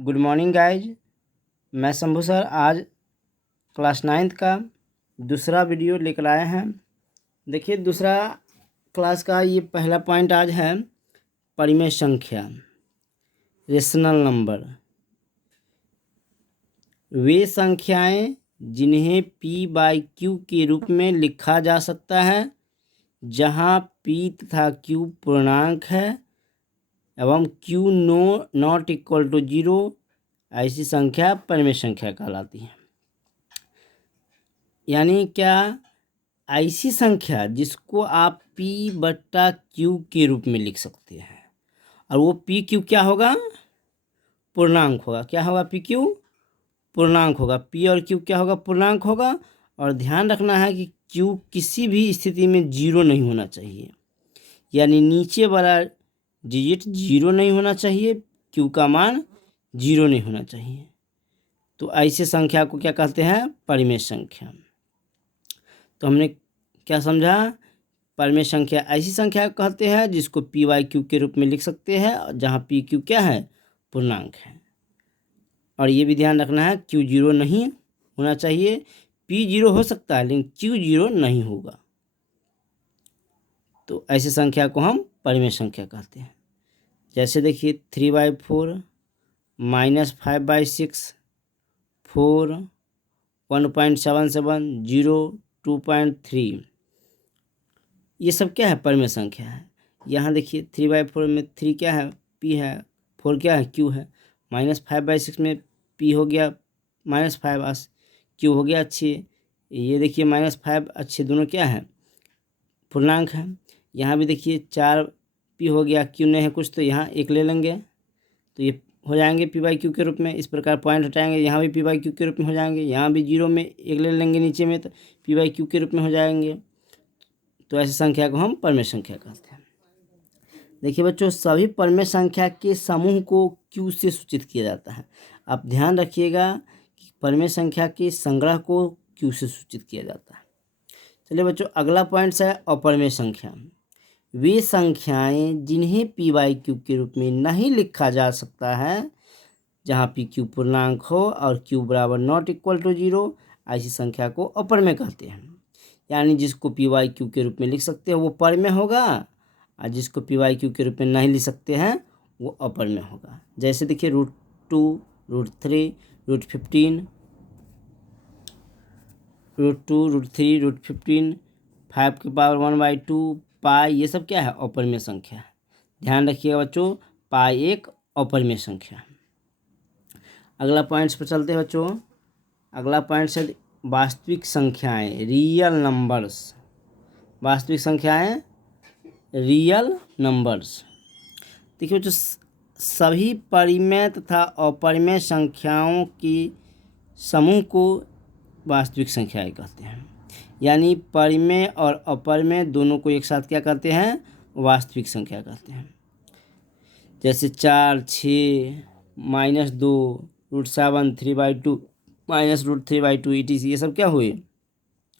Good morning guys. मैं Shambhu sir आज class 9th का दूसरा वीडियो लेकर आए हैं। देखिए दूसरा क्लास का ये पहला पॉइंट आज है परिमेय संख्या, रेशनल नंबर। वे संख्याएं जिन्हें p/q के रूप में लिखा जा सकता है जहां p तथा q पूर्णांक है एवं q नॉट इक्वल टू 0, ऐसी संख्या परिमेय संख्या कहलाती है। यानी क्या, ऐसी संख्या जिसको आप p/q के रूप में लिख सकते हैं और वो pq क्या होगा, पूर्णांक होगा। क्या होगा, pq पूर्णांक होगा। p और q क्या होगा, पूर्णांक होगा। और ध्यान रखना है कि q किसी भी स्थिति में 0 नहीं होना चाहिए, यानी नीचे वाला डिजिट 0 नहीं होना चाहिए, q का मान 0 नहीं होना चाहिए। तो ऐसे संख्या को क्या कहते हैं, परिमेय संख्या। तो हमने क्या समझा, परिमेय संख्या ऐसी संख्या कहते हैं जिसको p/q के रूप में लिख सकते हैं जहाँ pq क्या है, पूर्णांक है। और ये भी ध्यान रखना है q 0 नहीं होना चाहिए। p 0 हो सकता है लेकिन q 0 नहीं होगा। तो ऐसी संख्या को हम परिमेय संख्या कहते हैं। जैसे देखिए 3/4 -5/6 4 1.77 0 2.3, ये सब क्या है, परिमेय संख्या है। यहाँ देखिए 3/4 में 3 क्या है, p है, 4 क्या है, q है। -5/6 में p हो गया -5, q हो गया 6। ये देखिए -5 अच्छे दोनों क्या है, पूर्णांक है। यहाँ भी देखिए 4 p हो गया, q नहीं है कुछ तो यहाँ 1 ले लेंगे तो ये हो जाएंगे p/q के रूप में। इस प्रकार पॉइंट हटाएंगे, यहाँ भी p/q के रूप में हो जाएंगे। यहाँ भी 0 में 1 ले लेंगे नीचे में तो p/q के रूप में हो जाएंगे। तो ऐसी संख्या को हम परिमेय संख्या कहते हैं। देखिए बच्चों, सभी परिमेय संख्या के समूह को q से सूचित किया जाता है। आप ध्यान रखिएगा कि परिमेय संख्या के संग्रह को q से सूचित किया जाता है। चलिए बच्चों, अगला पॉइंट है अपरिमेय संख्या। वे संख्याएं जिन्हें p/q के रूप में नहीं लिखा जा सकता है जहाँ pq पूर्णांक हो और q बराबर नॉट इक्वल टू 0, ऐसी संख्या को अपरिमेय कहते हैं। यानी जिसको p/q के रूप में लिख सकते हैं वो परिमेय होगा और जिसको p/q के रूप में नहीं लिख सकते हैं वो अपरिमेय होगा। जैसे देखिए √2, √3, √15, √2, √3, √15, 5⁻1/2, पाई, ये सब क्या है, अपरिमेय संख्या है। ध्यान रखिएगा बच्चों, पाई एक अपरिमेय संख्या है। अगला पॉइंट्स पर चलते हैं बच्चों। अगला पॉइंट है वास्तविक संख्याएं, रियल नंबर्स। वास्तविक संख्याएं, रियल नंबर्स। देखिए बच्चों, सभी परिमेय तथा अपरिमेय संख्याओं के समूह को वास्तविक संख्याएं कहते हैं। यानी परिमेय और अपरिमेय दोनों को एक साथ क्या कहते हैं, वास्तविक संख्या कहते हैं। जैसे 4, 6, -2, √7, 3/2, -√3/2 etc, ये सब क्या हुए,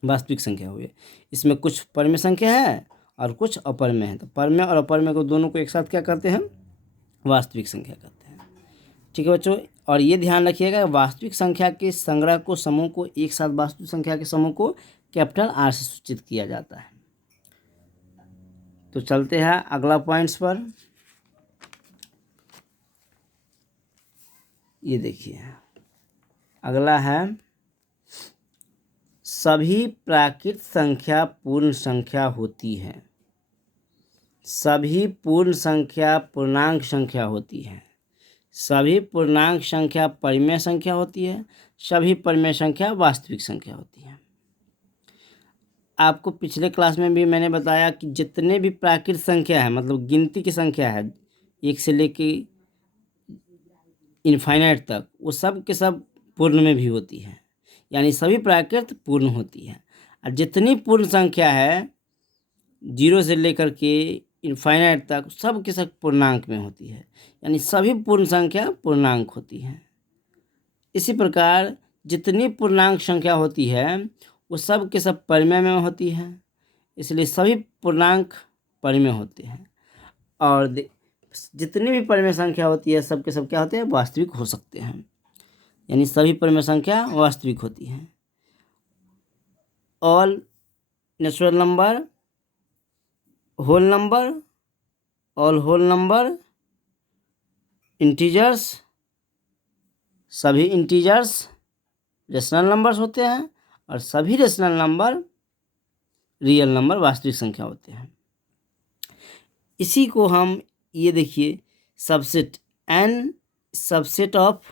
वास्तविक संख्या हुए। इसमें कुछ परिमेय संख्या है और कुछ अपरिमेय है। तो परिमेय और अपरिमेय को दोनों को एक साथ क्या कहते हैं, वास्तविक संख्या कहते हैं। ठीक है बच्चों, और ये ध्यान रखिएगा वास्तविक संख्या के संग्रह को, समूह को एक साथ वास्तविक संख्या के समूह को R से सूचित किया जाता है। तो चलते हैं अगला पॉइंट्स पर। ये देखिए अगला है सभी प्राकृत संख्या पूर्ण संख्या होती है। सभी पूर्ण संख्या पूर्णांक संख्या होती है। सभी पूर्णांक संख्या परिमेय संख्या होती है। सभी परिमेय संख्या वास्तविक संख्या होती है। आपको पिछले क्लास में भी मैंने बताया कि जितने भी प्राकृत संख्या है, मतलब गिनती की संख्या है 1 से लेके इनफाइनाइट तक, वो सब के सब पूर्ण में भी होती है। यानी सभी प्राकृत पूर्ण होती है। और जितनी पूर्ण संख्या है 0 से लेकर के इनफाइनाइट तक, सब के सब पूर्णांक में होती है। यानी सभी पूर्ण संख्या पूर्णांक होती है। इसी प्रकार जितनी पूर्णांक संख्या होती है वो सब के सब परिमेय में होती है, इसलिए सभी पूर्णांक परिमेय होते हैं। और जितनी भी परिमेय संख्या होती है सब के सब क्या होते हैं, वास्तविक हो सकते हैं। यानी सभी परिमेय संख्या वास्तविक होती हैं। All natural number, whole number, all whole number, integers, सभी इंटीजर्स रेशनल नंबर्स होते हैं, और सभी रेशनल नंबर रियल नंबर वास्तविक संख्या होते हैं। इसी को हम ये देखिए subset N subset of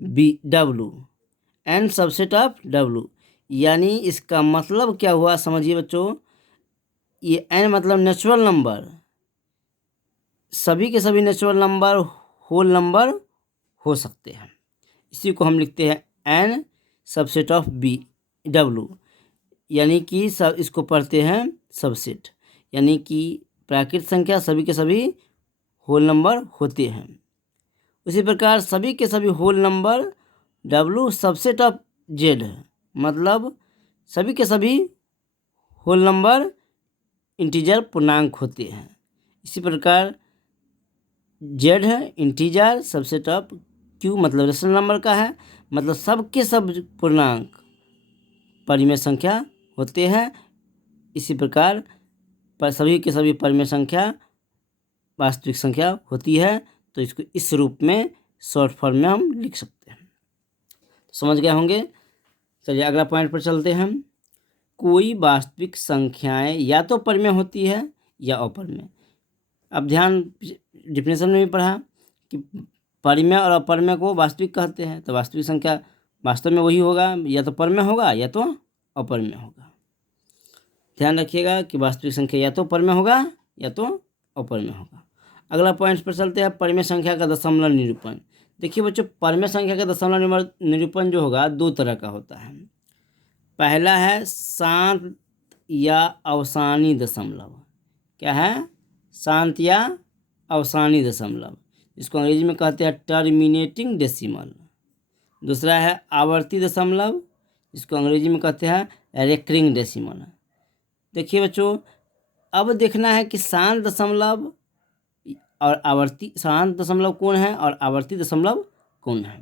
B W, N subset of W, यानी इसका मतलब क्या हुआ समझिए बच्चों। ये एन मतलब नेचुरल नंबर, सभी के सभी नेचुरल नंबर होल नंबर हो सकते हैं। इसी को हम लिखते हैं N subset of B W, यानी कि सब इसको पढ़ते हैं सबसेट, यानी कि प्राकृत संख्या सभी के सभी होल नंबर होते हैं। उसी प्रकार सभी के सभी whole number W subset of Z है, मतलब सभी के सभी होल नंबर इंटीजर पूर्णांक होते हैं। इसी प्रकार जेड है इंटीजर सबसेट ऑफ क्यू, मतलब रेशनल नंबर का है, मतलब सबके सब पूर्णांक परिमेय संख्या होते हैं। इसी प्रकार पर सभी के सभी परिमेय संख्या वास्तविक संख्या होती है। तो इसको इस रूप में शॉर्ट फॉर्म में हम लिख सकते हैं। समझ गए होंगे। चलिए अगला पॉइंट पर चलते हैं। कोई वास्तविक संख्याएं या तो परिमेय होती है या अपरिमेय। अब ध्यान, डिफिनेशन में भी पढ़ा कि परिमेय और अपरिमेय को वास्तविक कहते हैं। तो वास्तविक संख्या वास्तव में वही होगा, या तो परिमेय होगा या तो अपरिमेय होगा। ध्यान रखिएगा कि वास्तविक संख्या या तो परिमेय होगा या तो अपरिमेय होगा। अगला पॉइंट पर चलते हैं, परिमेय संख्या का दशमलव निरूपण। देखिए बच्चों, परिमेय संख्या का दशमलव निरूपण जो होगा दो तरह का होता है। पहला है शांत या अवसानी दशमलव। क्या है? शांत या अवसानी दशमलव, इसको अंग्रेजी में कहते हैं टर्मिनेटिंग डेसिमल। दूसरा है आवर्ती दशमलव, इसको अंग्रेजी में कहते हैं रेकरिंग डेसिमल। देखिए बच्चों, अब देखना है कि शांत दशमलव और आवर्ती, शांत दशमलव कौन है और आवर्ती दशमलव कौन है।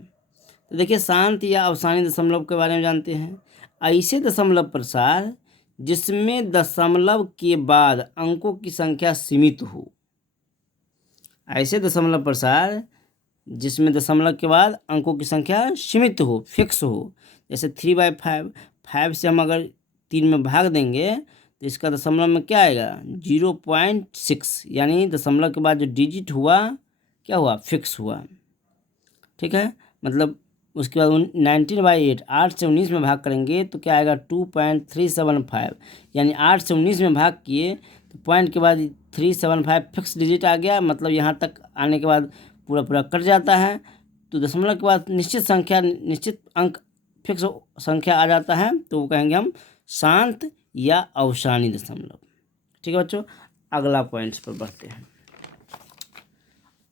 तो देखिए, शांत या अवसानी दशमलव के बारे में जानते हैं। ऐसे दशमलव प्रसार जिसमें दशमलव के बाद अंकों की संख्या सीमित हो। ऐसे दशमलव प्रसार जिसमें दशमलव के बाद अंकों की संख्या सीमित हो, फिक्स हो। जैसे 3/5, 5 से हम अगर 3 में भाग देंगे तो इसका दशमलव में क्या आएगा? 0.6, यानी दशमलव के बाद जो डिजिट हुआ क्या हुआ? फिक्स हुआ। ठीक है, मतलब उसके बाद 19/8, 8 से 19 में भाग करेंगे तो क्या आएगा? 2.375, यानी 8 से 19 में भाग किए तो पॉइंट के बाद 375 फिक्स डिजिट आ गया। मतलब यहाँ तक आने के बाद पूरा पूरा कट जाता है। तो दशमलव के बाद निश्चित संख्या, निश्चित अंक, फिक्स संख्या आ जाता है, तो वो कहेंगे हम शांत या अवसानी दशमलव। ठीक है बच्चों, अगला पॉइंट पर बढ़ते हैं।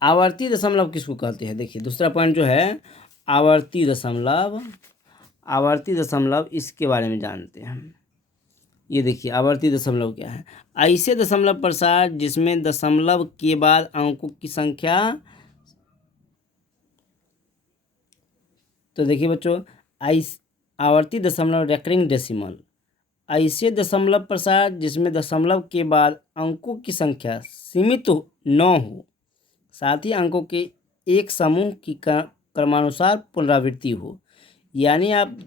आवर्ती दशमलव किसको कहते हैं? देखिए दूसरा पॉइंट जो है आवर्ती दशमलव। आवर्ती दशमलव, इसके बारे में जानते हैं। ये देखिए आवर्ती दशमलव क्या है। ऐसे दशमलव प्रसार जिसमें दशमलव के बाद अंकों की संख्या, तो देखिए बच्चों, आवर्ती दशमलव रेकरिंग डेसिमल, ऐसे दशमलव प्रसार जिसमें दशमलव के बाद अंकों की संख्या सीमित न हो, साथ ही अंकों के एक समूह की क्रमानुसार पुनरावृत्ति हो। यानी आप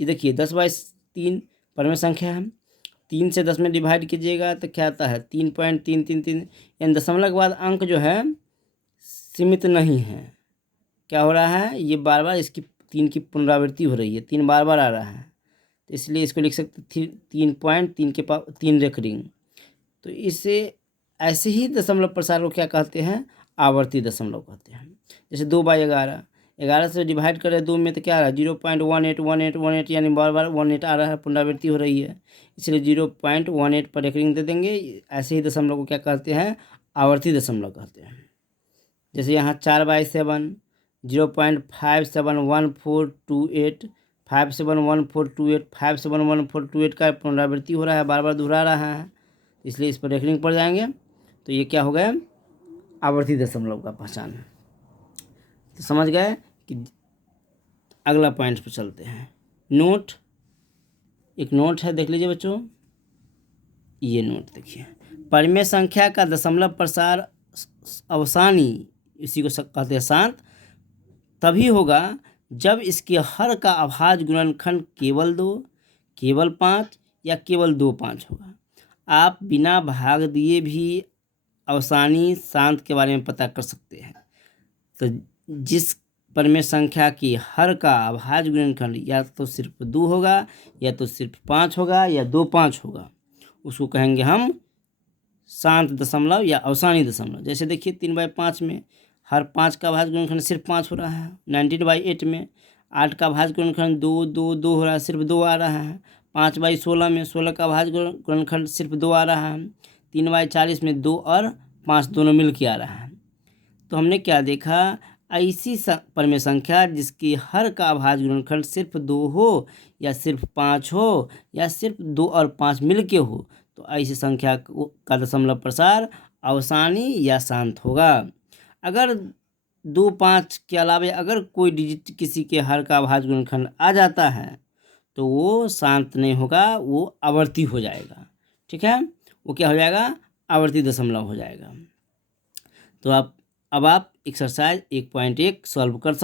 ये देखिए 10/3 परिमेय संख्या है, 3 से 10 में डिवाइड कीजिएगा तो क्या आता है? 3.333, यानी दशमलव के बाद अंक जो है सीमित नहीं है। क्या हो रहा है? ये बार बार इसकी 3 की पुनरावृत्ति हो रही है, 3 बार बार आ रहा है, तो इसलिए इसको लिख सकते 3.3 के पास 3 रेकरिंग। तो इसे ऐसे ही दशमलव प्रसार को क्या कहते हैं? आवर्ती दशमलव कहते हैं। जैसे 2/11, 11 से डिवाइड करें 2 में तो क्या आ रहा है? 0.181818, यानी बार बार 18 आ रहा है, पुनरावृत्ति हो रही है, इसलिए 0.18 पर रेकरिंग दे देंगे। ऐसे ही दशमलव को क्या कहते हैं? आवर्ती दशमलव कहते हैं। जैसे यहाँ 4/7, 0.571428, 571428, 571428 का पुनरावृत्ति हो रहा है, बार बार दोहरा रहा है, इसलिए इस पर रेकरिंग पड़ जाएंगे। तो ये क्या हो गया? आवर्ती दशमलव का पहचान। तो समझ गए कि अगला पॉइंट पर चलते हैं। नोट, एक नोट है, देख लीजिए बच्चों, ये नोट देखिए। परिमेय संख्या का दशमलव प्रसार अवसानी, इसी को कहते हैं शांत, तभी होगा जब इसके हर का अभाज्य गुणनखंड केवल 2, केवल 5 या केवल 2 5 होगा। आप बिना भाग दिए भी अवसानी शांत के बारे में पता कर सकते हैं। तो जिस परिमेय संख्या की हर का अभाज्य गुणनखंड या तो सिर्फ 2 होगा, या तो सिर्फ 5 होगा, या 2 5 होगा, उसको कहेंगे हम शांत दशमलव या अवसानी दशमलव। जैसे देखिए 3/5 में हर 5 का अभाज्य गुणनखंड सिर्फ 5 हो रहा है। 19/8 में 8 का अभाज्य गुणनखंड 2 2 2 हो रहा है, सिर्फ 2 आ रहा है। 5/16 में 16 का अभाज्य गुणनखंड सिर्फ 2 आ रहा है। 3/40 में 2 और 5 दोनों मिल के आ रहा है। तो हमने क्या देखा, ऐसी परिमेय संख्या जिसकी हर का अभाज्य गुणनखंड सिर्फ 2 हो, या सिर्फ 5 हो, या सिर्फ 2 और 5 मिल के हो, तो ऐसी संख्या का दशमलव प्रसार अवसानी या शांत होगा। अगर 2 5 के अलावा अगर कोई डिजिट किसी के हर का अभाज्य गुणनखंड आ जाता है तो वो शांत नहीं होगा, वो आवर्ती हो जाएगा। ठीक है, वो क्या हो जाएगा, आवर्ती दशमलव हो जाएगा। तो अब आप एक्सरसाइज 1.1 सॉल्व कर सकते